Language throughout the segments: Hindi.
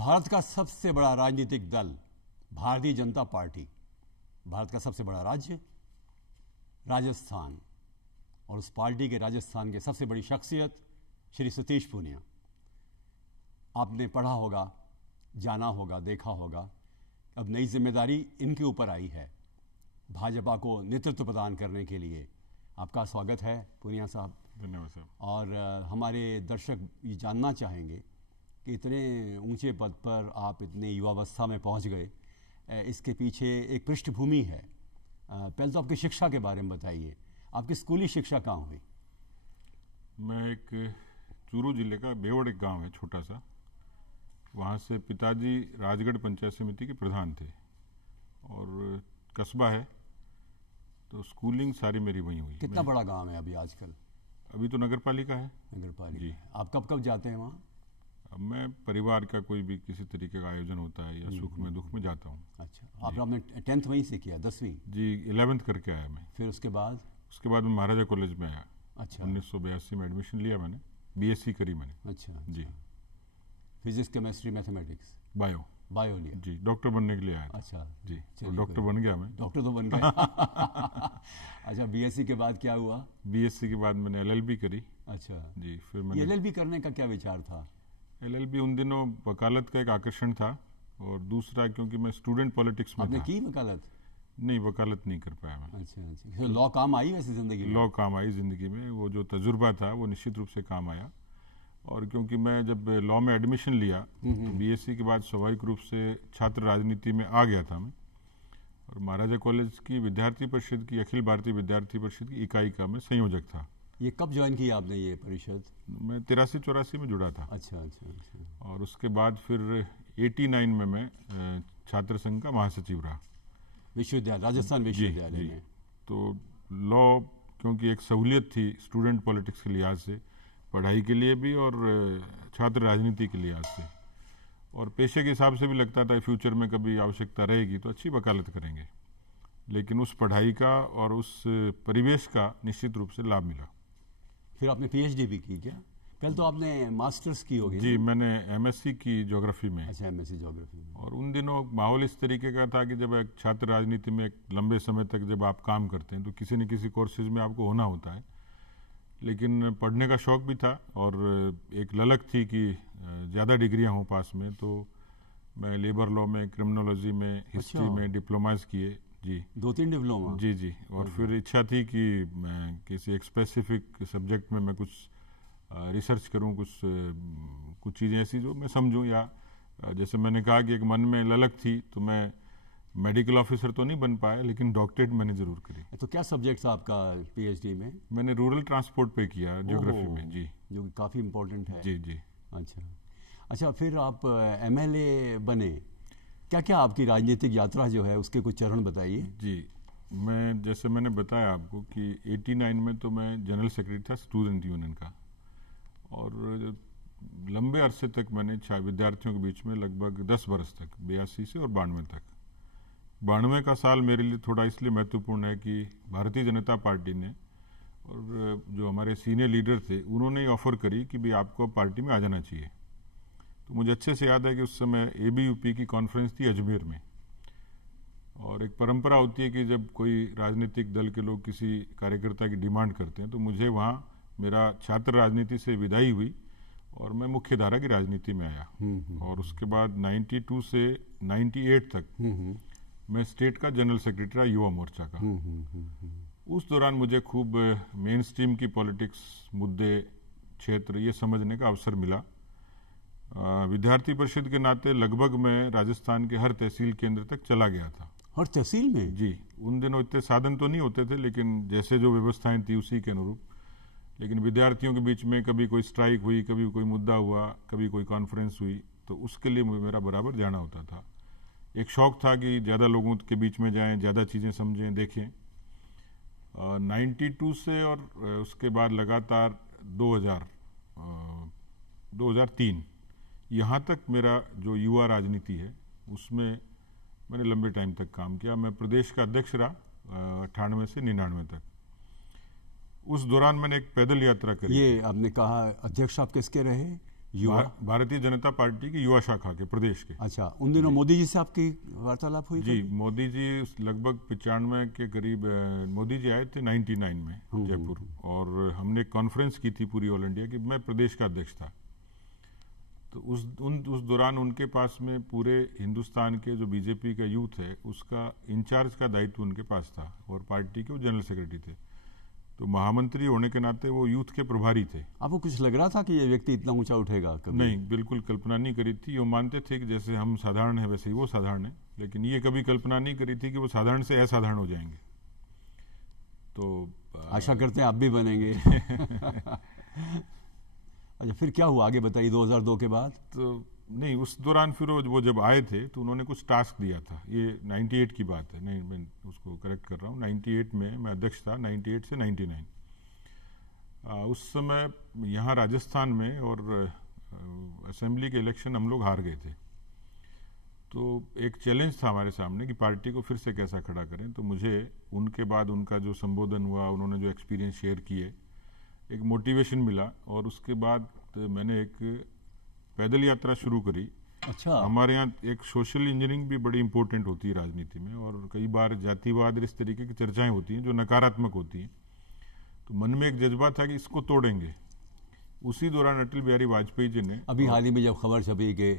भारत का सबसे बड़ा राजनीतिक दल भारतीय जनता पार्टी, भारत का सबसे बड़ा राज्य राजस्थान, और उस पार्टी के राजस्थान के सबसे बड़ी शख्सियत श्री सतीश पूनिया। आपने पढ़ा होगा, जाना होगा, देखा होगा, अब नई जिम्मेदारी इनके ऊपर आई है भाजपा को नेतृत्व प्रदान करने के लिए। आपका स्वागत है पूनिया साहब। धन्यवाद साहब। और हमारे दर्शक ये जानना चाहेंगे कि इतने ऊंचे पद पर आप इतने युवावस्था में पहुंच गए, इसके पीछे एक पृष्ठभूमि है। पहले तो आपकी शिक्षा के बारे में बताइए, आपकी स्कूली शिक्षा कहाँ हुई? मैं एक चूरू जिले का बेवड़ एक गांव है छोटा सा, वहाँ से पिताजी राजगढ़ पंचायत समिति के प्रधान थे और कस्बा है, तो स्कूलिंग सारी मेरी वहीं हुई। कितना बड़ा गांव है अभी आजकल? अभी तो नगर पालिका है। नगर पालिका जी। आप कब कब जाते हैं वहाँ? अब मैं परिवार का कोई भी किसी तरीके का आयोजन होता है या सुख में दुख में जाता हूँ। अच्छा, आपने 10th वहीं से किया? 10वीं? जी, 11th करके आया मैं। फिर उसके बाद? उसके बाद मैं महाराजा कॉलेज में आया। अच्छा। 1982 में एडमिशन लिया मैंने, BSc करी मैंने। अच्छा जी। फिजिक्स, केमिस्ट्री, मैथमेटिक्स, बायो लिया? जी, डॉक्टर बनने के लिए आया था। अच्छा जी, तो डॉक्टर बन गया मैं। डॉक्टर तो बन गए। अच्छा, BSc के बाद क्या हुआ? BSc के बाद मैंने LLB करी। अच्छा जी, फिर मैंने LLB करने का क्या विचार था? LLB उन दिनों वकालत का एक आकर्षण था, और दूसरा क्योंकि मैं स्टूडेंट पॉलिटिक्स में आपने था। की वकालत? नहीं, वकालत नहीं कर पाया मैं। अच्छा अच्छा, फिर लॉ काम आई वैसे जिंदगी में? लॉ काम आई जिंदगी में, वो जो तजुर्बा था वो निश्चित रूप से काम आया। और क्योंकि मैं जब लॉ में एडमिशन लिया तो BSc के बाद स्वाभाविक रूप से छात्र राजनीति में आ गया था मैं, और महाराजा कॉलेज की विद्यार्थी परिषद की, अखिल भारतीय विद्यार्थी परिषद की इकाई का मैं संयोजक था। ये कब ज्वाइन किया आपने ये परिषद? मैं 83-84 में जुड़ा था। अच्छा अच्छा अच्छा। और उसके बाद फिर 89 में मैं छात्र संघ का महासचिव रहा विश्वविद्यालय, राजस्थान विश्वविद्यालय में। तो लॉ क्योंकि एक सहूलियत थी स्टूडेंट पॉलिटिक्स के लिहाज से, पढ़ाई के लिए भी और छात्र राजनीति के लिहाज से, और पेशे के हिसाब से भी लगता था फ्यूचर में कभी आवश्यकता रहेगी तो अच्छी वकालत करेंगे। लेकिन उस पढ़ाई का और उस परिवेश का निश्चित रूप से लाभ मिला। फिर आपने PhD भी की क्या? पहले तो आपने मास्टर्स की होगी? जी, मैंने MSc की ज्योग्राफी में। अच्छा, MSc ज्योग्राफी में। और उन दिनों माहौल इस तरीके का था कि जब एक छात्र राजनीति में एक लंबे समय तक जब आप काम करते हैं तो किसी न किसी कोर्सेज में आपको होना होता है। लेकिन पढ़ने का शौक भी था और एक ललक थी कि ज़्यादा डिग्रियां हों पास में, तो मैं लेबर लॉ में, क्रिमिनोलॉजी में, हिस्ट्री में डिप्लोमास किए। जी, 2-3 डिप्लोमा? जी जी। और फिर इच्छा थी कि मैं किसी एक स्पेसिफिक सब्जेक्ट में मैं कुछ रिसर्च करूं, कुछ चीज़ें ऐसी जो मैं समझूं, या जैसे मैंने कहा कि एक मन में ललक थी, तो मैं मेडिकल ऑफिसर तो नहीं बन पाया लेकिन डॉक्टरेट मैंने जरूर करी। तो क्या सब्जेक्ट था आपका PhD में? मैंने रूरल ट्रांसपोर्ट पे किया ज्योग्राफी में। जी, जो काफ़ी इम्पोर्टेंट है। जी जी। अच्छा अच्छा, फिर आप MLA बने। क्या क्या आपकी राजनीतिक यात्रा जो है उसके कुछ चरण बताइए। जी, मैं जैसे मैंने बताया आपको कि 89 में तो मैं जनरल सेक्रेटरी था स्टूडेंट यूनियन का, और लंबे अरसे तक मैंने विद्यार्थियों के बीच में लगभग 10 बरस तक, 82 से और 92 तक। 92 का साल मेरे लिए थोड़ा इसलिए महत्वपूर्ण है कि भारतीय जनता पार्टी ने, और जो हमारे सीनियर लीडर थे, उन्होंने ऑफर करी कि भाई आपको पार्टी में आ जाना चाहिए। तो मुझे अच्छे से याद है कि उस समय ABUP की कॉन्फ्रेंस थी अजमेर में, और एक परंपरा होती है कि जब कोई राजनीतिक दल के लोग किसी कार्यकर्ता की डिमांड करते हैं, तो मुझे वहाँ मेरा छात्र राजनीति से विदाई हुई और मैं मुख्य धारा की राजनीति में आया। और उसके बाद 92 से 98 तक मैं स्टेट का जनरल सेक्रेटरी रहा, युवा मोर्चा का। उस दौरान मुझे खूब मेन स्ट्रीम की पॉलिटिक्स, मुद्दे, क्षेत्र ये समझने का अवसर मिला। विद्यार्थी परिषद के नाते लगभग मैं राजस्थान के हर तहसील केंद्र तक चला गया था। हर तहसील में? जी, उन दिनों इतने साधन तो नहीं होते थे, लेकिन जैसे जो व्यवस्थाएं थी उसी के अनुरूप। लेकिन विद्यार्थियों के बीच में कभी कोई स्ट्राइक हुई, कभी कोई मुद्दा हुआ, कभी कोई कॉन्फ्रेंस हुई, तो उसके लिए मेरा बराबर जाना होता था। एक शौक था कि ज़्यादा लोगों के बीच में जाएं, ज़्यादा चीज़ें समझें, देखें। 92 से और उसके बाद लगातार 2003 यहाँ तक मेरा जो युवा राजनीति है उसमें मैंने लंबे टाइम तक काम किया। मैं प्रदेश का अध्यक्ष रहा 98 से 99 तक। उस दौरान मैंने एक पैदल यात्रा करी। ये आपने कहा अध्यक्ष आप किसके रहे? युवा भारतीय जनता पार्टी की युवा शाखा के प्रदेश के। अच्छा, उन दिनों मोदी जी से आपकी वार्तालाप हुई? जी, मोदी जी लगभग 95 के करीब मोदी जी आए थे 99 में जयपुर, और हमने कॉन्फ्रेंस की थी पूरी ऑल इंडिया की। मैं प्रदेश का अध्यक्ष था। तो उस दौरान उनके पास में पूरे हिंदुस्तान के जो बीजेपी का यूथ है उसका इंचार्ज का दायित्व उनके पास था, और पार्टी के वो जनरल सेक्रेटरी थे। तो महामंत्री होने के नाते वो यूथ के प्रभारी थे। आपको कुछ लग रहा था कि ये व्यक्ति इतना ऊंचा उठेगा कभी? नहीं, बिल्कुल कल्पना नहीं करी थी। वो मानते थे कि जैसे हम साधारण है वैसे ही वो साधारण है, लेकिन ये कभी कल्पना नहीं करी थी कि वो साधारण से असाधारण हो जाएंगे। तो आशा करते हैं आप भी बनेंगे। अच्छा, फिर क्या हुआ आगे बताइए 2002 के बाद? तो नहीं, उस दौरान फिर वो जब आए थे तो उन्होंने कुछ टास्क दिया था। ये 98 की बात है, नहीं मैं उसको करेक्ट कर रहा हूँ। 98 में मैं अध्यक्ष था, 98 से 99। उस समय यहाँ राजस्थान में और असेंबली के इलेक्शन हम लोग हार गए थे। तो एक चैलेंज था हमारे सामने कि पार्टी को फिर से कैसा खड़ा करें। तो मुझे उनके बाद उनका जो संबोधन हुआ, उन्होंने जो एक्सपीरियंस शेयर किए, एक मोटिवेशन मिला, और उसके बाद मैंने एक पैदल यात्रा शुरू करी। अच्छा, हमारे यहाँ एक सोशल इंजीनियरिंग भी बड़ी इंपॉर्टेंट होती है राजनीति में, और कई बार जातिवाद इस तरीके की चर्चाएं होती हैं जो नकारात्मक होती हैं। तो मन में एक जज्बा था कि इसको तोड़ेंगे। उसी दौरान अटल बिहारी वाजपेयी जी ने, अभी हाल ही में जब खबर छपी कि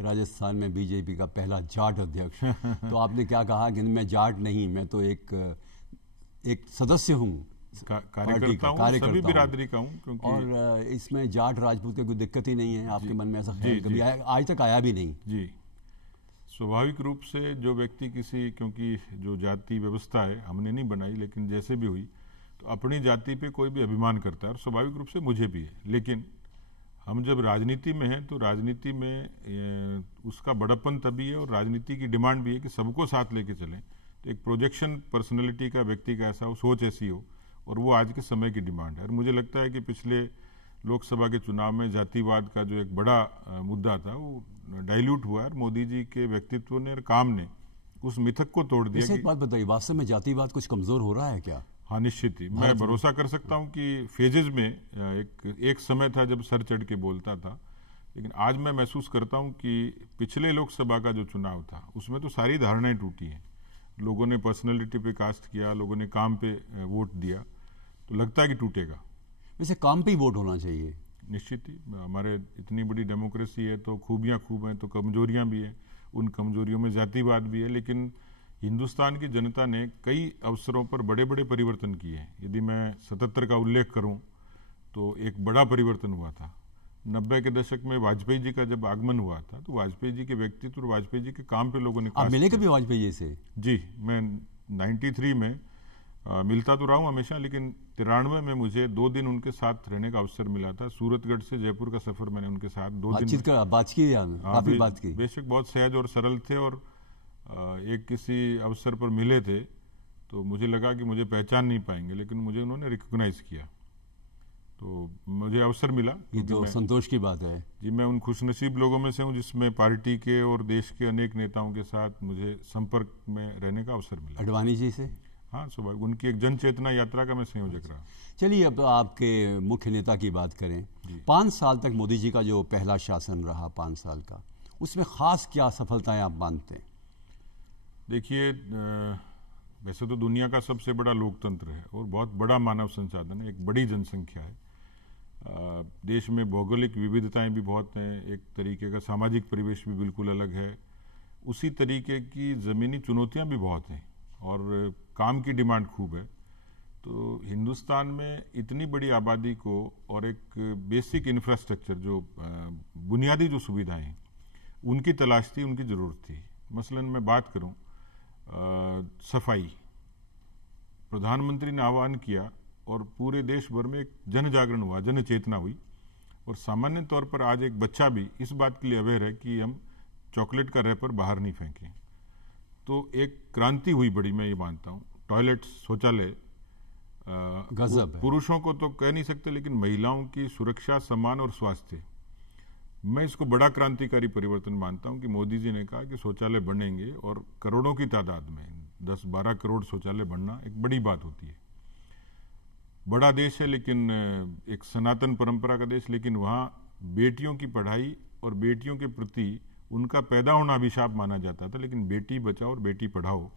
राजस्थान में बीजेपी का पहला जाट अध्यक्ष, तो आपने क्या कहा कि मैं जाट नहीं, मैं तो एक सदस्य हूँ, कार्यकर्ता हूँ, सभी बिरादरी का हूँ। क्योंकि और इसमें जाट राजपूत की कोई दिक्कत ही नहीं है। आपके मन में ऐसा ख्याल कभी आज तक आया भी नहीं? जी, स्वाभाविक रूप से जो व्यक्ति क्योंकि जो जाति व्यवस्था है हमने नहीं बनाई, लेकिन जैसे भी हुई तो अपनी जाति पे कोई भी अभिमान करता है, और स्वाभाविक रूप से मुझे भी है। लेकिन हम जब राजनीति में हैं तो राजनीति में उसका बड़प्पन तभी है, और राजनीति की डिमांड भी है कि सबको साथ लेके चलें। तो एक प्रोजेक्शन पर्सनैलिटी का, व्यक्ति का ऐसा हो, सोच ऐसी हो, और वो आज के समय की डिमांड है। और मुझे लगता है कि पिछले लोकसभा के चुनाव में जातिवाद का जो एक बड़ा मुद्दा था वो डाइल्यूट हुआ है, और मोदी जी के व्यक्तित्व ने और काम ने उस मिथक को तोड़ दिया। एक बात बताइए, वास्तव में जातिवाद कुछ कमजोर हो रहा है क्या? हाँ, निश्चित ही। मैं भरोसा कर सकता हूँ कि फेजेज में एक समय था जब सर चढ़ के बोलता था, लेकिन आज मैं महसूस करता हूँ कि पिछले लोकसभा का जो चुनाव था उसमें तो सारी धारणाएं टूटी हैं। लोगों ने पर्सनैलिटी पे कास्ट किया, लोगों ने काम पे वोट दिया, तो लगता है कि टूटेगा। वैसे काम पे ही वोट होना चाहिए। निश्चित ही, हमारे इतनी बड़ी डेमोक्रेसी है तो खूबियां खूब हैं तो कमजोरियां भी हैं। उन कमजोरियों में जातिवाद भी है, लेकिन हिंदुस्तान की जनता ने कई अवसरों पर बड़े बड़े परिवर्तन किए हैं। यदि मैं 77 का उल्लेख करूं तो एक बड़ा परिवर्तन हुआ था। 90 के दशक में वाजपेयी जी का जब आगमन हुआ था तो वाजपेयी जी के व्यक्तित्व और वाजपेयी जी के काम पे लोगों ने आप मिले कभी वाजपेयी जी से? जी, मैं 93 में मिलता तो रहा हूँ हमेशा, लेकिन 93 में मुझे 2 दिन उनके साथ रहने का अवसर मिला था। सूरतगढ़ से जयपुर का सफर मैंने उनके साथ 2 दिन बात की। बेशक बहुत सहज और सरल थे, और एक किसी अवसर पर मिले थे तो मुझे लगा कि मुझे पहचान नहीं पाएंगे, लेकिन मुझे उन्होंने रिकॉग्नाइज किया, तो मुझे अवसर मिला। ये तो संतोष की बात है। जी, मैं उन खुशनसीब लोगों में से हूँ जिसमें पार्टी के और देश के अनेक नेताओं के साथ मुझे संपर्क में रहने का अवसर मिला। अडवाणी जी से? हाँ, स्वाभाविक, उनकी एक जन चेतना यात्रा का मैं संयोजक रहा। चलिए, अब आपके मुख्य नेता की बात करें। 5 साल तक मोदी जी का जो पहला शासन रहा, 5 साल का, उसमें खास क्या सफलताएं आप मानते हैं? देखिए, वैसे तो दुनिया का सबसे बड़ा लोकतंत्र है और बहुत बड़ा मानव संसाधन है, एक बड़ी जनसंख्या है। देश में भौगोलिक विविधताएं भी बहुत हैं, एक तरीके का सामाजिक परिवेश भी बिल्कुल अलग है। उसी तरीके की ज़मीनी चुनौतियां भी बहुत हैं, और काम की डिमांड खूब है। तो हिंदुस्तान में इतनी बड़ी आबादी को और एक बेसिक इंफ्रास्ट्रक्चर, जो बुनियादी जो सुविधाएं हैं, उनकी तलाश थी, उनकी ज़रूरत थी। मसलन मैं बात करूं सफाई, प्रधानमंत्री ने आह्वान किया और पूरे देश भर में एक जन जागरण हुआ, जन चेतना हुई, और सामान्य तौर पर आज एक बच्चा भी इस बात के लिए अवेयर है कि हम चॉकलेट का रैपर बाहर नहीं फेंकें। तो एक क्रांति हुई बड़ी, मैं ये मानता हूँ। टॉयलेट, शौचालय, गजब है। पुरुषों को तो कह नहीं सकते, लेकिन महिलाओं की सुरक्षा, सम्मान और स्वास्थ्य, मैं इसको बड़ा क्रांतिकारी परिवर्तन मानता हूं कि मोदी जी ने कहा कि शौचालय बनेंगे, और करोड़ों की तादाद में 10-12 करोड़ शौचालय बनना एक बड़ी बात होती है। बड़ा देश है, लेकिन एक सनातन परंपरा का देश, लेकिन वहाँ बेटियों की पढ़ाई और बेटियों के प्रति उनका पैदा होना अभिशाप माना जाता था, लेकिन बेटी बचाओ और बेटी पढ़ाओ,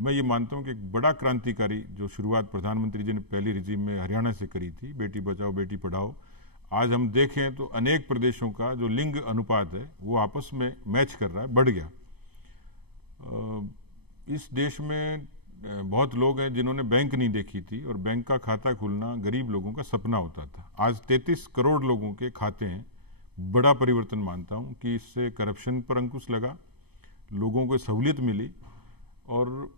मैं ये मानता हूँ कि एक बड़ा क्रांतिकारी जो शुरुआत प्रधानमंत्री जी ने पहली रिजीम में हरियाणा से करी थी, बेटी बचाओ बेटी पढ़ाओ, आज हम देखें तो अनेक प्रदेशों का जो लिंग अनुपात है वो आपस में मैच कर रहा है, बढ़ गया। इस देश में बहुत लोग हैं जिन्होंने बैंक नहीं देखी थी और बैंक का खाता खुलना गरीब लोगों का सपना होता था। आज 33 करोड़ लोगों के खाते हैं। बड़ा परिवर्तन मानता हूं कि इससे करप्शन पर अंकुश लगा, लोगों को सहूलियत मिली और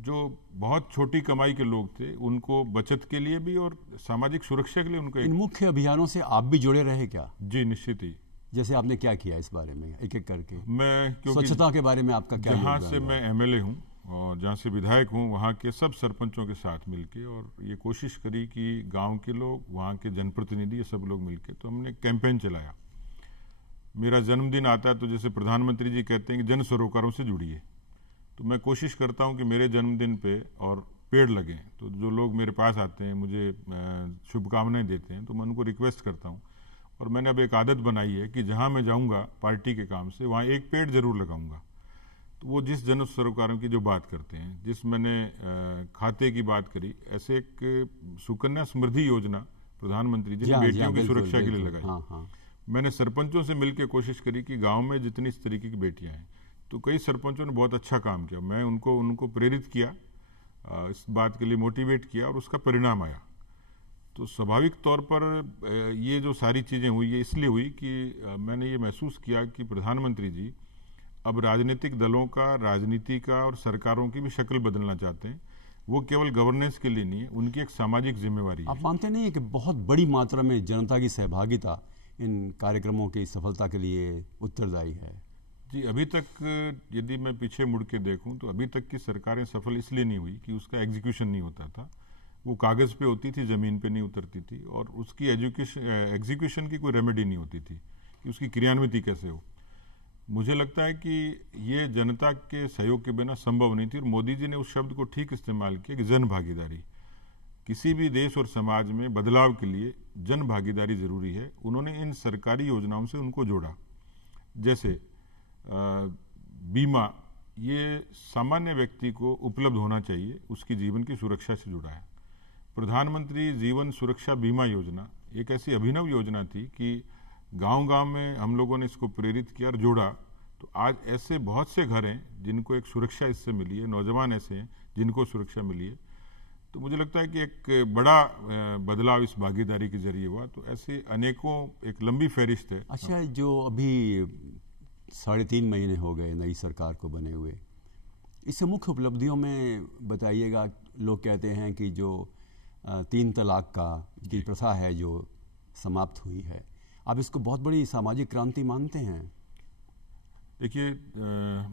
जो बहुत छोटी कमाई के लोग थे उनको बचत के लिए भी और सामाजिक सुरक्षा के लिए उनको इन मुख्य अभियानों से आप भी जुड़े रहे क्या? जी निश्चित ही। जैसे आपने क्या किया इस बारे में, एक एक करके? मैं स्वच्छता के बारे में आपका क्या? जहाँ से मैं एमएलए हूँ और जहाँ से विधायक हूँ वहाँ के सब सरपंचों के साथ मिलके और ये कोशिश करी कि गांव के लोग, वहाँ के जनप्रतिनिधि, ये सब लोग मिलके तो हमने कैंपेन चलाया। मेरा जन्मदिन आता है तो जैसे प्रधानमंत्री जी कहते हैं कि जन सरोकारों से जुड़िए, तो मैं कोशिश करता हूँ कि मेरे जन्मदिन पे और पेड़ लगें। तो जो लोग मेरे पास आते हैं, मुझे शुभकामनाएं देते हैं, तो मैं उनको रिक्वेस्ट करता हूँ। और मैंने अब एक आदत बनाई है कि जहाँ मैं जाऊँगा पार्टी के काम से, वहाँ एक पेड़ जरूर लगाऊंगा। तो वो जिस जन सरोकारों की जो बात करते हैं, जिस मैंने खाते की बात करी, ऐसे एक सुकन्या समृद्धि योजना प्रधानमंत्री जी ने बेटियों की सुरक्षा के लिए लगाई। हाँ, हाँ। मैंने सरपंचों से मिलकर कोशिश करी कि गांव में जितनी इस तरीके की बेटियां हैं, तो कई सरपंचों ने बहुत अच्छा काम किया। मैं उनको प्रेरित किया, इस बात के लिए मोटिवेट किया और उसका परिणाम आया। तो स्वाभाविक तौर पर ये जो सारी चीज़ें हुई है इसलिए हुई कि मैंने ये महसूस किया कि प्रधानमंत्री जी अब राजनीतिक दलों का, राजनीति का और सरकारों की भी शक्ल बदलना चाहते हैं। वो केवल गवर्नेंस के लिए नहीं है, उनकी एक सामाजिक जिम्मेवारी है। आप मानते नहीं है कि बहुत बड़ी मात्रा में जनता की सहभागिता इन कार्यक्रमों की सफलता के लिए उत्तरदायी है? जी, अभी तक यदि मैं पीछे मुड़ के देखूं तो अभी तक की सरकारें सफल इसलिए नहीं हुई कि उसका एग्जीक्यूशन नहीं होता था। वो कागज़ पे होती थी, ज़मीन पे नहीं उतरती थी, और उसकी एग्जीक्यूशन की कोई रेमेडी नहीं होती थी कि उसकी क्रियान्विति कैसे हो। मुझे लगता है कि ये जनता के सहयोग के बिना संभव नहीं थी और मोदी जी ने उस शब्द को ठीक इस्तेमाल किया कि जन भागीदारी। किसी भी देश और समाज में बदलाव के लिए जन भागीदारी जरूरी है। उन्होंने इन सरकारी योजनाओं से उनको जोड़ा। जैसे बीमा, ये सामान्य व्यक्ति को उपलब्ध होना चाहिए, उसकी जीवन की सुरक्षा से जुड़ा है। प्रधानमंत्री जीवन सुरक्षा बीमा योजना एक ऐसी अभिनव योजना थी कि गांव-गांव में हम लोगों ने इसको प्रेरित किया और जोड़ा। तो आज ऐसे बहुत से घर हैं जिनको एक सुरक्षा इससे मिली है, नौजवान ऐसे हैं जिनको सुरक्षा मिली है। तो मुझे लगता है कि एक बड़ा बदलाव इस भागीदारी के जरिए हुआ। तो ऐसे अनेकों, एक लंबी फहरिस्त है। अच्छा, जो अभी 3.5 महीने हो गए नई सरकार को बने हुए, इससे मुख्य उपलब्धियों में बताइएगा। लोग कहते हैं कि जो 3 तलाक की प्रथा है जो समाप्त हुई है, आप इसको बहुत बड़ी सामाजिक क्रांति मानते हैं? देखिए,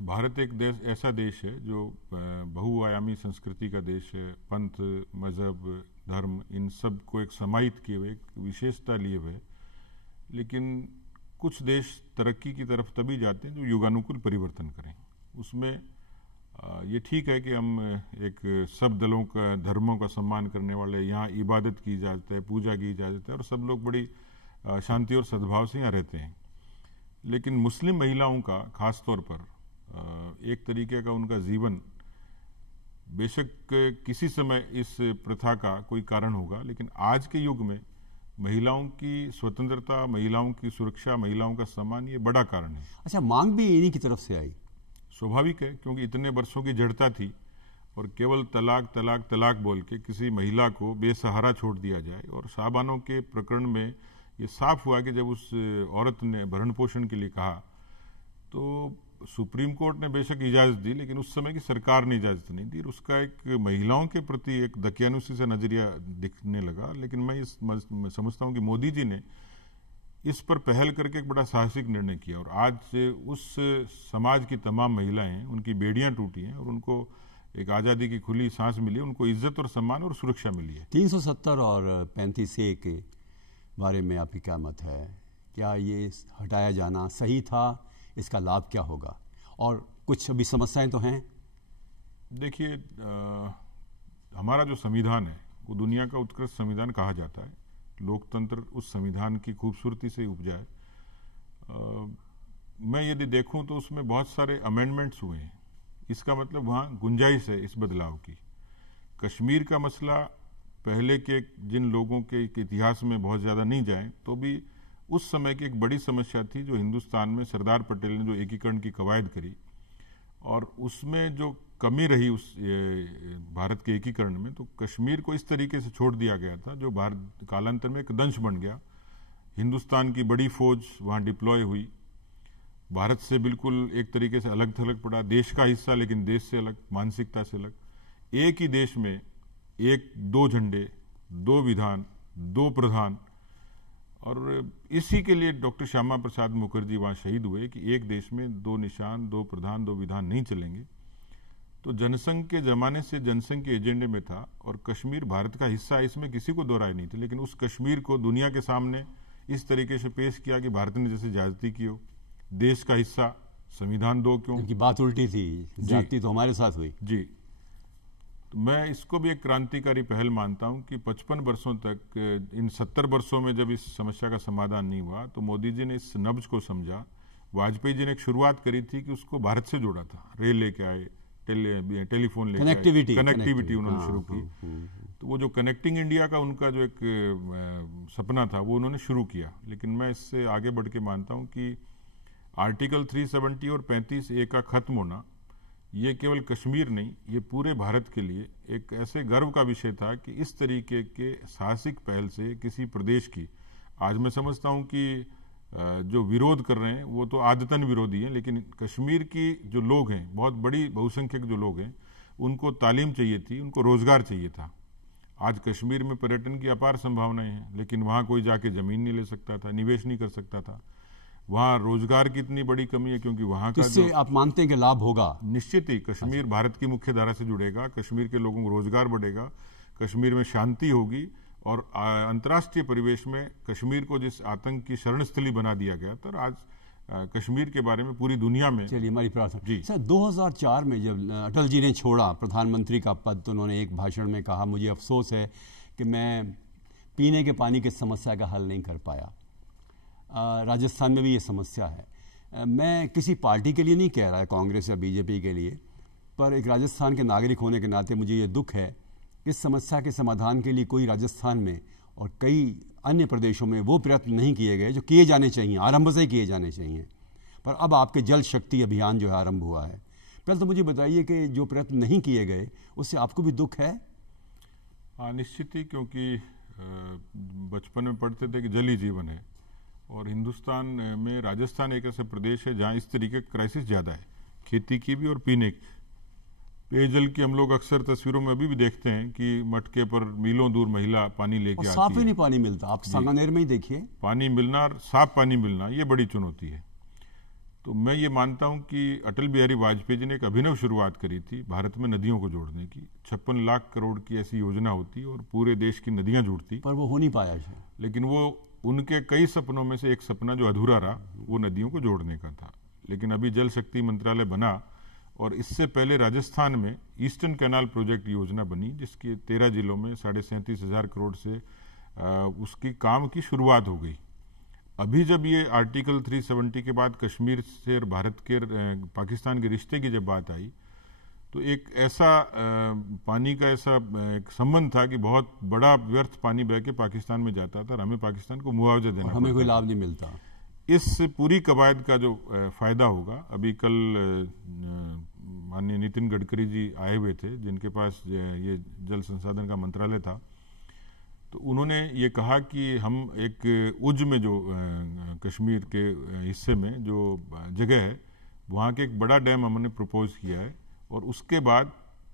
भारत एक ऐसा देश है जो बहुआयामी संस्कृति का देश है। पंथ, मजहब, धर्म, इन सब को एक समाहित किए हुए, एक विशेषता लिए हुए। लेकिन कुछ देश तरक्की की तरफ तभी जाते हैं जो युगानुकूल परिवर्तन करें। उसमें ये ठीक है कि हम एक सब दलों का, धर्मों का सम्मान करने वाले, यहाँ इबादत की जाती है, पूजा की जाती है और सब लोग बड़ी शांति और सद्भाव से यहाँ रहते हैं। लेकिन मुस्लिम महिलाओं का खास तौर पर एक तरीके का उनका जीवन, बेशक किसी समय इस प्रथा का कोई कारण होगा, लेकिन आज के युग में महिलाओं की स्वतंत्रता, महिलाओं की सुरक्षा, महिलाओं का सम्मान, ये बड़ा कारण है। अच्छा, मांग भी इन्हीं की तरफ से आई? स्वाभाविक है, क्योंकि इतने वर्षों की जड़ता थी और केवल तलाक तलाक तलाक बोल के किसी महिला को बेसहारा छोड़ दिया जाए। और शाहबानों के प्रकरण में ये साफ हुआ कि जब उस औरत ने भरण पोषण के लिए कहा तो सुप्रीम कोर्ट ने बेशक इजाज़त दी, लेकिन उस समय की सरकार ने इजाज़त नहीं दी। उसका एक महिलाओं के प्रति एक दकियानुसी से नज़रिया दिखने लगा। लेकिन मैं समझता हूँ कि मोदी जी ने इस पर पहल करके एक बड़ा साहसिक निर्णय किया और आज उस समाज की तमाम महिलाएं हैं, उनकी बेड़ियां टूटी हैं और उनको एक आज़ादी की खुली सांस मिली है, उनको इज्जत और सम्मान और सुरक्षा मिली है। 370 और 35A के बारे में आपकी क्या मत है? क्या ये हटाया जाना सही था? इसका लाभ क्या होगा? और कुछ अभी समस्याएं तो हैं। देखिए, हमारा जो संविधान है वो दुनिया का उत्कृष्ट संविधान कहा जाता है। लोकतंत्र उस संविधान की खूबसूरती से उपजा है। मैं यदि देखूं तो उसमें बहुत सारे अमेंडमेंट्स हुए हैं, इसका मतलब वहाँ गुंजाइश है इस बदलाव की। कश्मीर का मसला पहले के जिन लोगों के इतिहास में बहुत ज़्यादा नहीं जाए तो भी उस समय की एक बड़ी समस्या थी, जो हिंदुस्तान में सरदार पटेल ने जो एकीकरण की कवायद करी और उसमें जो कमी रही उस भारत के एकीकरण में, तो कश्मीर को इस तरीके से छोड़ दिया गया था जो भारत कालांतर में एक दंश बन गया। हिंदुस्तान की बड़ी फौज वहाँ डिप्लॉय हुई, भारत से बिल्कुल एक तरीके से अलग थलग पड़ा, देश का हिस्सा लेकिन देश से अलग, मानसिकता से अलग। एक ही देश में एक दो झंडे, दो विधान, दो प्रधान, और इसी के लिए डॉक्टर श्यामा प्रसाद मुखर्जी वहाँ शहीद हुए कि एक देश में दो निशान, दो प्रधान, दो विधान नहीं चलेंगे। तो जनसंघ के ज़माने से जनसंघ के एजेंडे में था और कश्मीर भारत का हिस्सा, इसमें किसी को दो राय नहीं थी। लेकिन उस कश्मीर को दुनिया के सामने इस तरीके से पेश किया कि भारत ने जैसे ज्यादती की हो, देश का हिस्सा, संविधान दो क्यों। की बात उल्टी थी, ज्यादती तो हमारे साथ हुई जी। तो मैं इसको भी एक क्रांतिकारी पहल मानता हूं कि 55 वर्षों तक, इन 70 वर्षों में जब इस समस्या का समाधान नहीं हुआ तो मोदी जी ने इस नब्ज को समझा। वाजपेयी जी ने एक शुरुआत करी थी कि उसको भारत से जोड़ा था, रेल लेके आए, टेलीफोन लेके आए, कनेक्टिविटी उन्होंने शुरू की। तो वो जो कनेक्टिंग इंडिया का उनका जो एक सपना था वो उन्होंने शुरू किया। लेकिन मैं इससे आगे बढ़ के मानता हूं कि आर्टिकल 370 और 35A का खत्म होना ये केवल कश्मीर नहीं, ये पूरे भारत के लिए एक ऐसे गर्व का विषय था कि इस तरीके के साहसिक पहल से किसी प्रदेश की, आज मैं समझता हूं कि जो विरोध कर रहे हैं वो तो आदतन विरोधी हैं, लेकिन कश्मीर की जो लोग हैं, बहुत बड़ी बहुसंख्यक जो लोग हैं, उनको तालीम चाहिए थी, उनको रोजगार चाहिए था। आज कश्मीर में पर्यटन की अपार संभावनाएं हैं, लेकिन वहाँ कोई जाके जमीन नहीं ले सकता था, निवेश नहीं कर सकता था। वहाँ रोजगार की इतनी बड़ी कमी है क्योंकि वहाँ का इससे आप मानते हैं कि लाभ होगा? निश्चित ही कश्मीर भारत की मुख्य धारा से जुड़ेगा, कश्मीर के लोगों को रोजगार बढ़ेगा, कश्मीर में शांति होगी और अंतर्राष्ट्रीय परिवेश में कश्मीर को जिस आतंक की शरणस्थली बना दिया गया था, आज कश्मीर के बारे में पूरी दुनिया में। चलिए, हमारी प्रार्थना जी सर, 2004 में जब अटल जी ने छोड़ा प्रधानमंत्री का पद तो उन्होंने एक भाषण में कहा, मुझे अफसोस है कि मैं पीने के पानी की समस्या का हल नहीं कर पाया। राजस्थान में भी ये समस्या है। मैं किसी पार्टी के लिए नहीं कह रहा है, कांग्रेस या बीजेपी के लिए, पर एक राजस्थान के नागरिक होने के नाते मुझे ये दुख है कि इस समस्या के समाधान के लिए कोई राजस्थान में और कई अन्य प्रदेशों में वो प्रयत्न नहीं किए गए जो किए जाने चाहिए, आरंभ से ही किए जाने चाहिए। पर अब आपके जल शक्ति अभियान जो है आरंभ हुआ है। पहले तो मुझे बताइए कि जो प्रयत्न नहीं किए गए उससे आपको भी दुख है? हाँ, निश्चित ही, क्योंकि बचपन में पढ़ते थे कि जल ही जीवन है और हिंदुस्तान में राजस्थान एक ऐसा प्रदेश है जहाँ इस तरीके का क्राइसिस ज़्यादा है, खेती की भी और पीने की। पेयजल की हम लोग अक्सर तस्वीरों में अभी भी देखते हैं कि मटके पर मीलों दूर महिला पानी लेके आती है, साफ ही नहीं पानी मिलता। आप सांगानेर में ही देखिए, पानी मिलना, साफ पानी मिलना, ये बड़ी चुनौती है। तो मैं ये मानता हूं कि अटल बिहारी वाजपेयी जी ने एक अभिनव शुरुआत करी थी भारत में नदियों को जोड़ने की। 56 लाख करोड़ की ऐसी योजना होती और पूरे देश की नदियां जुड़ती, पर वो हो नहीं पाया है। लेकिन वो उनके कई सपनों में से एक सपना जो अधूरा रहा वो नदियों को जोड़ने का था। लेकिन अभी जल शक्ति मंत्रालय बना और इससे पहले राजस्थान में ईस्टर्न कैनाल प्रोजेक्ट योजना बनी, जिसके 13 जिलों में 37,500 करोड़ से उसकी काम की शुरुआत हो गई। अभी जब ये आर्टिकल 370 के बाद कश्मीर से और भारत के पाकिस्तान के रिश्ते की जब बात आई तो एक ऐसा पानी का ऐसा एक संबंध था कि बहुत बड़ा व्यर्थ पानी बह के पाकिस्तान में जाता था और हमें पाकिस्तान को मुआवजा देना, हमें कोई लाभ नहीं मिलता। इस पूरी कवायद का जो फायदा होगा, अभी कल माननीय नितिन गडकरी जी आए हुए थे जिनके पास ये जल संसाधन का मंत्रालय था, तो उन्होंने ये कहा कि हम एक उज में जो कश्मीर के हिस्से में जो जगह है वहाँ के एक बड़ा डैम हमने प्रपोज किया है और उसके बाद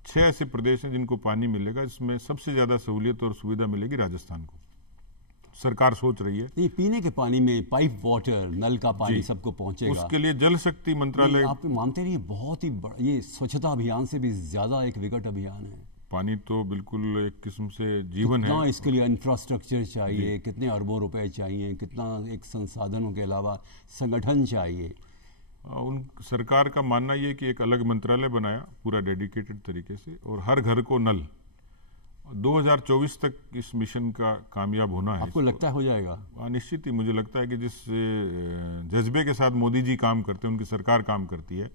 6 ऐसे प्रदेश हैं जिनको पानी मिलेगा, जिसमें सबसे ज़्यादा सहूलियत और सुविधा मिलेगी राजस्थान को। सरकार सोच रही है ये पीने के पानी में पाइप वाटर, नल का पानी सबको पहुंचेगा, उसके लिए जल शक्ति मंत्रालय। आप मानते नहीं, बहुत ही ये स्वच्छता अभियान से भी ज्यादा एक विकट अभियान है। पानी तो बिल्कुल एक किस्म से जीवन है। इसके लिए इंफ्रास्ट्रक्चर चाहिए, कितने अरबों रुपए चाहिए, कितना एक संसाधनों के अलावा संगठन चाहिए। उन सरकार का मानना ये कि एक अलग मंत्रालय बनाया पूरा डेडिकेटेड तरीके से और हर घर को नल, 2024 तक इस मिशन का कामयाब होना है। आपको लगता है हो जाएगा? निश्चित ही मुझे लगता है कि जिस जज्बे के साथ मोदी जी काम करते हैं, उनकी सरकार काम करती है,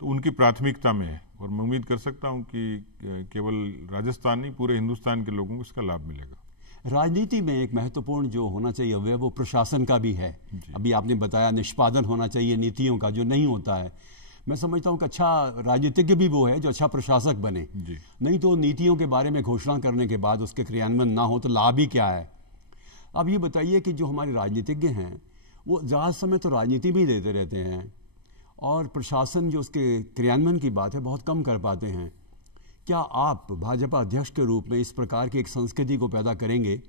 तो उनकी प्राथमिकता में है। और मैं उम्मीद कर सकता हूं कि केवल राजस्थान नहीं, पूरे हिंदुस्तान के लोगों को इसका लाभ मिलेगा। राजनीति में एक महत्वपूर्ण जो होना चाहिए अवयव वो प्रशासन का भी है। अभी आपने बताया निष्पादन होना चाहिए नीतियों का, जो नहीं होता है। मैं समझता हूं कि अच्छा राजनीतिज्ञ भी वो है जो अच्छा प्रशासक बने, नहीं तो नीतियों के बारे में घोषणा करने के बाद उसके क्रियान्वयन ना हो तो लाभ ही क्या है। अब ये बताइए कि जो हमारे राजनीतिज्ञ हैं वो ज़्यादा समय तो राजनीति में ही देते रहते हैं और प्रशासन जो उसके क्रियान्वयन की बात है बहुत कम कर पाते हैं। क्या आप भाजपा अध्यक्ष के रूप में इस प्रकार की एक संस्कृति को पैदा करेंगे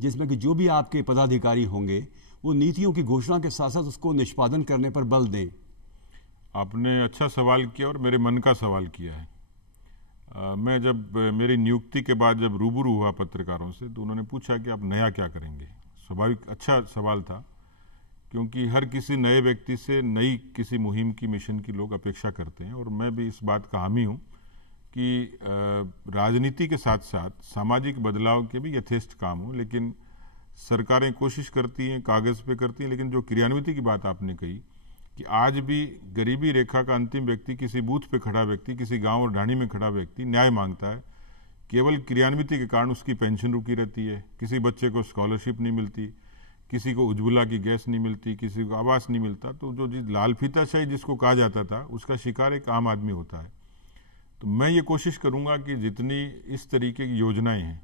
जिसमें कि जो भी आपके पदाधिकारी होंगे वो नीतियों की घोषणा के साथ साथ उसको निष्पादन करने पर बल दें? आपने अच्छा सवाल किया और मेरे मन का सवाल किया है। मैं जब मेरी नियुक्ति के बाद जब रूबरू हुआ पत्रकारों से, तो उन्होंने पूछा कि आप नया क्या करेंगे। स्वाभाविक अच्छा सवाल था, क्योंकि हर किसी नए व्यक्ति से नई किसी मुहिम की, मिशन की लोग अपेक्षा करते हैं। और मैं भी इस बात का हामी हूँ कि राजनीति के साथ साथ सामाजिक बदलाव के भी यथेष्ट काम हो, लेकिन सरकारें कोशिश करती हैं, कागज़ पे करती हैं, लेकिन जो क्रियान्विति की बात आपने कही कि आज भी गरीबी रेखा का अंतिम व्यक्ति, किसी बूथ पे खड़ा व्यक्ति, किसी गांव और ढाणी में खड़ा व्यक्ति न्याय मांगता है, केवल क्रियान्विति के कारण उसकी पेंशन रुकी रहती है, किसी बच्चे को स्कॉलरशिप नहीं मिलती, किसी को उज्ज्वला की गैस नहीं मिलती, किसी को आवास नहीं मिलता। तो जो लाल फीताशाही जिसको कहा जाता था, उसका शिकार एक आम आदमी होता है। तो मैं ये कोशिश करूंगा कि जितनी इस तरीके की योजनाएं हैं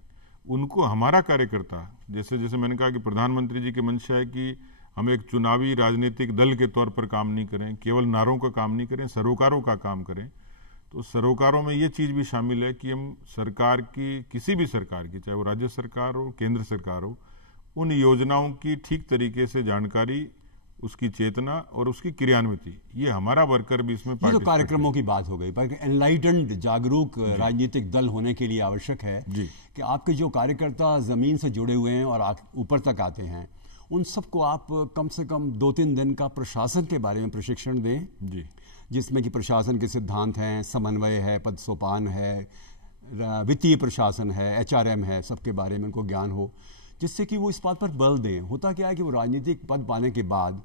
उनको हमारा कार्यकर्ता, जैसे जैसे मैंने कहा कि प्रधानमंत्री जी की मंशा है कि हम एक चुनावी राजनीतिक दल के तौर पर काम नहीं करें, केवल नारों का काम नहीं करें, सरोकारों का काम करें। तो सरोकारों में ये चीज़ भी शामिल है कि हम सरकार की, किसी भी सरकार की, चाहे वो राज्य सरकार हो, केंद्र सरकार हो, उन योजनाओं की ठीक तरीके से जानकारी, उसकी चेतना और उसकी क्रियान्विति, ये हमारा वर्कर भी इसमें ये तो कार्यक्रमों की बात हो गई, पर एनलाइटेंड जागरूक राजनीतिक दल होने के लिए आवश्यक है कि आपके जो कार्यकर्ता जमीन से जुड़े हुए हैं और ऊपर तक आते हैं, उन सबको आप कम से कम 2-3 दिन का प्रशासन के बारे में प्रशिक्षण दें, जिसमें कि प्रशासन के सिद्धांत हैं, समन्वय है, पद सोपान है, वित्तीय प्रशासन है, HRM है, सबके बारे में उनको ज्ञान हो, जिससे कि वो इस बात पर बल दें। होता क्या है कि वो राजनीतिक पद पाने के बाद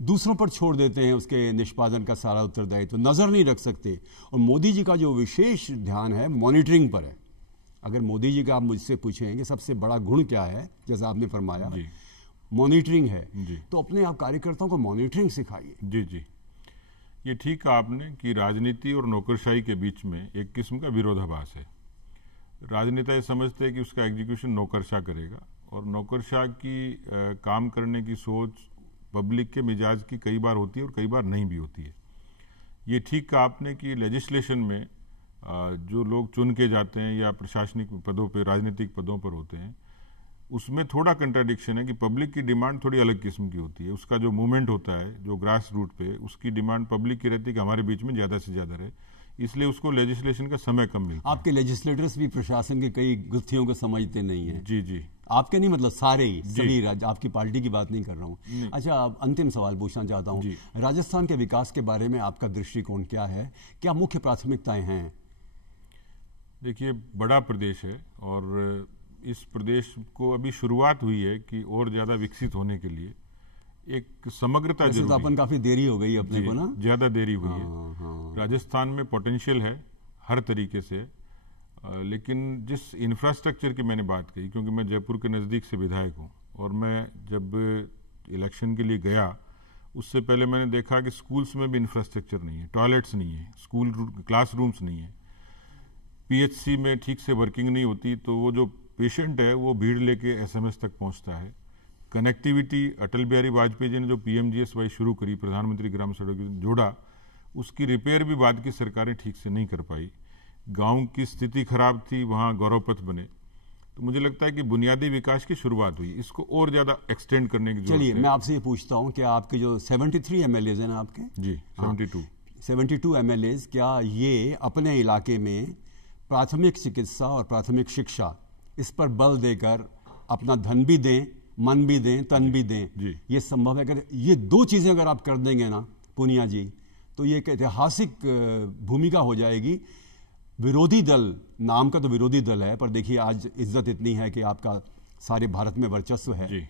दूसरों पर छोड़ देते हैं उसके निष्पादन का सारा उत्तरदायित्व, तो नज़र नहीं रख सकते। और मोदी जी का जो विशेष ध्यान है मॉनिटरिंग पर है। अगर मोदी जी का आप मुझसे पूछें कि सबसे बड़ा गुण क्या है, जैसा आपने फरमाया मॉनिटरिंग है, तो अपने आप कार्यकर्ताओं को मॉनिटरिंग सिखाइए। जी, ये ठीक कहा आपने कि राजनीति और नौकरशाही के बीच में एक किस्म का विरोधाभास है। राजनेता ये समझते हैं कि उसका एग्जीक्यूशन नौकरशाह करेगा, और नौकरशाह की काम करने की सोच पब्लिक के मिजाज की कई बार होती है और कई बार नहीं भी होती है। ये ठीक कहा आपने कि लेजिस्लेशन में जो लोग चुन के जाते हैं या प्रशासनिक पदों पे, राजनीतिक पदों पर होते हैं, उसमें थोड़ा कंट्राडिक्शन है कि पब्लिक की डिमांड थोड़ी अलग किस्म की होती है। उसका जो मूवमेंट होता है, जो ग्रास रूट पे, उसकी डिमांड पब्लिक की रहती है कि हमारे बीच में ज़्यादा से ज़्यादा रहे, इसलिए उसको लेजिस्लेशन का समय कम मिलता है। आपके लेजिस्लेटर्स भी प्रशासन के कई गुत्थियों को समझते नहीं है। जी, आपके नहीं, मतलब सारे ही, सभी आपकी पार्टी की बात नहीं कर रहा हूँ। अच्छा, अंतिम सवाल पूछना चाहता हूँ, राजस्थान के विकास के बारे में आपका दृष्टिकोण क्या है, क्या मुख्य प्राथमिकताएं हैं? देखिए, बड़ा प्रदेश है और इस प्रदेश को अभी शुरुआत हुई है कि और ज़्यादा विकसित होने के लिए एक समग्रता जरूरी है। अपन काफी देरी हो गई अपने को ना, ज्यादा देरी हुई है। राजस्थान में पोटेंशियल है हर तरीके से, लेकिन जिस इंफ्रास्ट्रक्चर की मैंने बात कही, क्योंकि मैं जयपुर के नज़दीक से विधायक हूँ, और मैं जब इलेक्शन के लिए गया उससे पहले मैंने देखा कि स्कूल्स में भी इंफ्रास्ट्रक्चर नहीं है, टॉयलेट्स नहीं है, स्कूल क्लासरूम्स नहीं है, PHC में ठीक से वर्किंग नहीं होती, तो वो जो पेशेंट है वो भीड़ लेके SMS तक पहुंचता है। कनेक्टिविटी, अटल बिहारी वाजपेयी जी ने जो PMGSY शुरू करी, प्रधानमंत्री ग्राम सड़क जोड़ा, उसकी रिपेयर भी बाद की सरकारें ठीक से नहीं कर पाई। गांव की स्थिति खराब थी, वहां गौरव पथ बने। तो मुझे लगता है कि बुनियादी विकास की शुरुआत हुई, इसको और ज्यादा एक्सटेंड करने की जरूरत है। चलिए, मैं आपसे ये पूछता हूँ कि आपके जो 73 MLAs हैं ना आपके, जी 72 MLAs, क्या ये अपने इलाके में प्राथमिक चिकित्सा और प्राथमिक शिक्षा, इस पर बल देकर अपना धन भी दें, मन भी दें, तन भी दें? ये संभव है? अगर ये 2 चीजें अगर आप कर देंगे ना पूनिया जी, तो ये एक ऐतिहासिक भूमिका हो जाएगी विरोधी दल, नाम का तो विरोधी दल है, पर देखिए आज इज्जत इतनी है कि आपका सारे भारत में वर्चस्व है जी।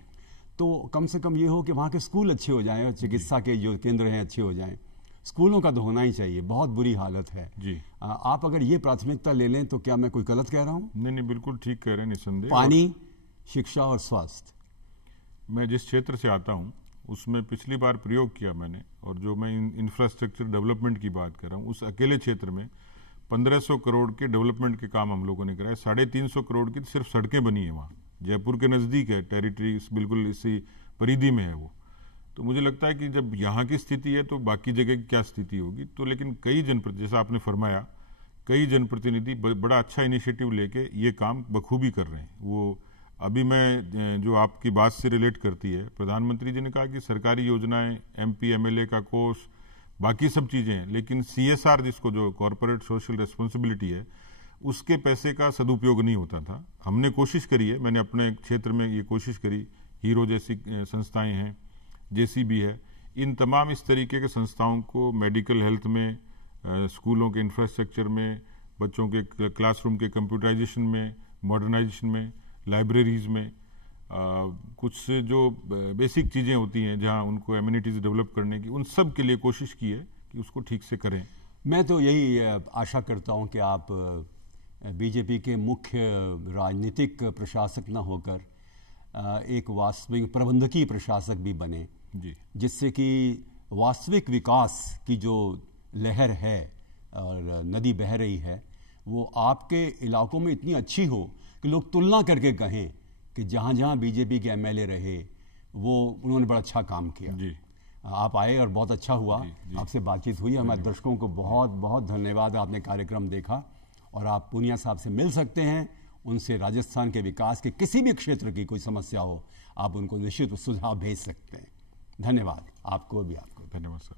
तो कम से कम ये हो कि वहाँ के स्कूल अच्छे हो जाएं, चिकित्सा के जो केंद्र हैं अच्छे हो जाएं। स्कूलों का तो होना ही चाहिए, बहुत बुरी हालत है जी। आप अगर ये प्राथमिकता ले लें तो क्या मैं कोई गलत कह रहा हूँ? नहीं, बिल्कुल ठीक कह रहे हैं, निस्संदेह। पानी, शिक्षा और स्वास्थ्य। मैं जिस क्षेत्र से आता हूँ उसमें पिछली बार प्रयोग किया मैंने, और जो मैं इंफ्रास्ट्रक्चर डेवलपमेंट की बात कर रहा हूँ, उस अकेले क्षेत्र में 1500 करोड़ के डेवलपमेंट के काम हम लोगों ने कराए। 350 करोड़ की सिर्फ सड़कें बनी है वहाँ। जयपुर के नज़दीक है, टेरिटरी बिल्कुल इसी परिधि में है वो। तो मुझे लगता है कि जब यहाँ की स्थिति है तो बाकी जगह की क्या स्थिति होगी। तो लेकिन कई जनप्रतिनिधि, जैसा आपने फरमाया, कई जनप्रतिनिधि बड़ा अच्छा इनिशिएटिव लेके ये काम बखूबी कर रहे हैं। वो अभी मैं जो आपकी बात से रिलेट करती है, प्रधानमंत्री जी ने कहा कि सरकारी योजनाएं, MP MLA का कोष, बाकी सब चीज़ें हैं, लेकिन CSR जिसको जो कॉरपोरेट सोशल रिस्पॉन्सिबिलिटी है, उसके पैसे का सदुपयोग नहीं होता था। हमने कोशिश करी है, मैंने अपने क्षेत्र में ये कोशिश करी, हीरो जैसी संस्थाएं हैं, JCB है, इन तमाम इस तरीके के संस्थाओं को मेडिकल हेल्थ में, स्कूलों के इंफ्रास्ट्रक्चर में, बच्चों के क्लासरूम के कंप्यूटराइजेशन में, मॉडर्नाइजेशन में, लाइब्रेरीज में, कुछ जो बेसिक चीज़ें होती हैं जहां उनको एमिनिटीज़ डेवलप करने की, उन सब के लिए कोशिश की है कि उसको ठीक से करें। मैं तो यही आशा करता हूं कि आप BJP के मुख्य राजनीतिक प्रशासक न होकर एक वास्तविक प्रबंधकीय प्रशासक भी बने जी, जिससे कि वास्तविक विकास की जो लहर है और नदी बह रही है वो आपके इलाकों में इतनी अच्छी हो कि लोग तुलना करके कहें कि जहाँ जहाँ BJP के MLA रहे वो उन्होंने बड़ा अच्छा काम किया। जी, आप आए और बहुत अच्छा हुआ, आपसे बातचीत हुई। हमारे दर्शकों को बहुत बहुत धन्यवाद, आपने कार्यक्रम देखा और आप पूनिया साहब से मिल सकते हैं। उनसे राजस्थान के विकास के किसी भी क्षेत्र की कोई समस्या हो, आप उनको निश्चित सुझाव भेज सकते हैं। धन्यवाद आपको भी। आपको धन्यवाद सर।